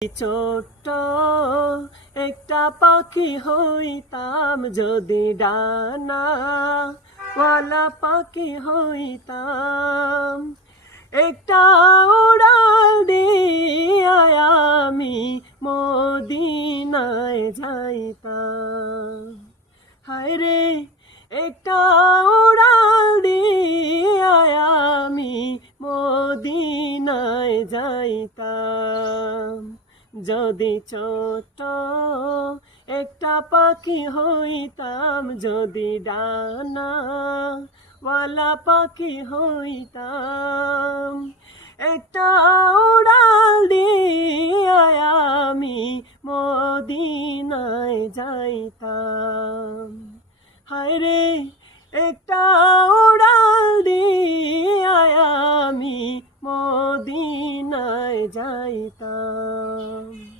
ছোট্ট একটা পাখি হইতাম যদি ডানাওয়ালা পাখি হইতাম, একটা উড়াল দিয়া আমি মদিনায় যাইতাম। হায়রে একটা উড়াল দিয়া আমি মদিনায় যাইতাম। যদি ছোট্ট একটা পাখি হইতাম, যদি ডানাওয়ালা পাখি হইতাম, একটা উড়াল দিয়া আমি মদিনায় যাইতাম। হায়রে একটা উড়াল দিয়া আমি মদিনায় যাইতাম।